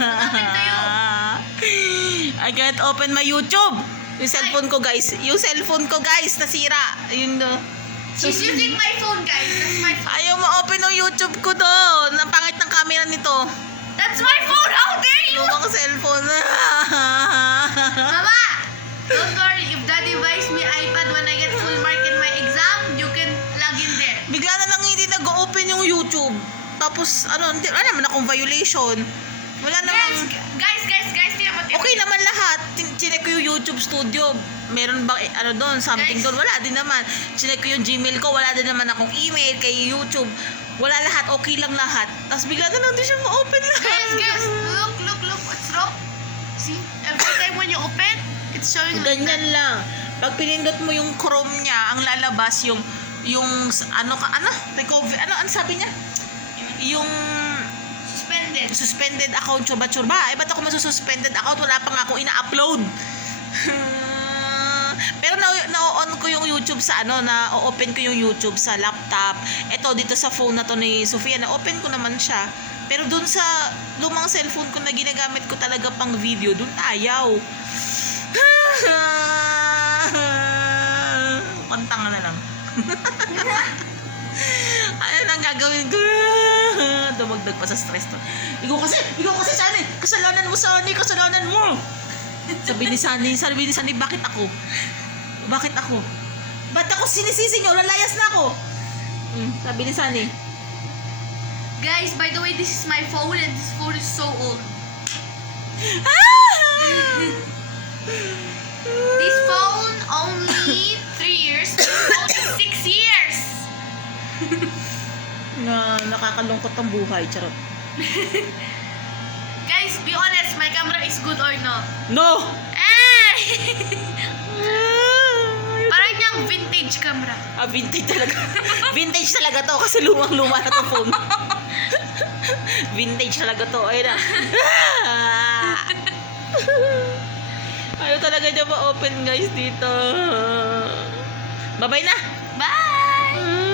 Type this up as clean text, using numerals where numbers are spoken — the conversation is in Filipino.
to you? I can't open my YouTube. Yung cellphone ko, guys. Nasira. Yun, no. She's using my phone, guys. That's my phone. Ayaw ma-open yung YouTube ko doon. Ang pangit ng camera nito. That's my phone. How dare you? Lumang cellphone. Mama, don't worry. If Daddy buys me iPad when I get full mark in my exam, you can log in there. Bigla na lang hindi nag-open yung YouTube. Tapos, wala naman akong violation. Wala naman. Guys, tingnan mo. Okay naman lahat. Chinek ko yung YouTube Studio. Meron bang doon, something Guys. doon? Wala din naman. Chinek ko yung Gmail ko. Wala din naman akong email kay YouTube. Wala lahat. Okay lang lahat. Tapos bigla na lang din siya ma-open lahat. Guys, look. What's wrong? See? Every time when you open, it's showing like that. Ganyan lang. Pag pinindot mo yung Chrome niya, ang lalabas yung recovery, ano sabi niya? Yung suspended account, churba. Ba't ako masususpended account? Wala pa nga akong ina-upload. Pero na-on ko yung YouTube sa na-open ko yung YouTube sa laptop. Ito, dito sa phone na to ni Sofia, na-open ko naman siya. Pero dun sa lumang cellphone ko na ginagamit ko talaga pang video, dun ayaw. Pantanga na lang. Ano nang gagawin ko? Dumagdag pa sa stress to. Ikaw kasi Sunny. Kasalanan mo, Sunny. Kasalanan mo. Sabi ni Sunny, bakit ako? Ba't ako sinisisi nyo? Lalayas na ako. Sabi ni Sunny. Guys, by the way, this is my phone and this phone is so old. This phone only 3 years. This phone is 6 years. Nakakalungkot ang buhay. Charot. Guys, be honest, my camera is good or no? No! Eh! Parang niyang vintage camera. Vintage talaga. Vintage talaga to kasi lumang-luma na to phone. Vintage talaga to. Ayun na. Ayaw talaga niya ma-open, guys, dito. Bye-bye na! Bye!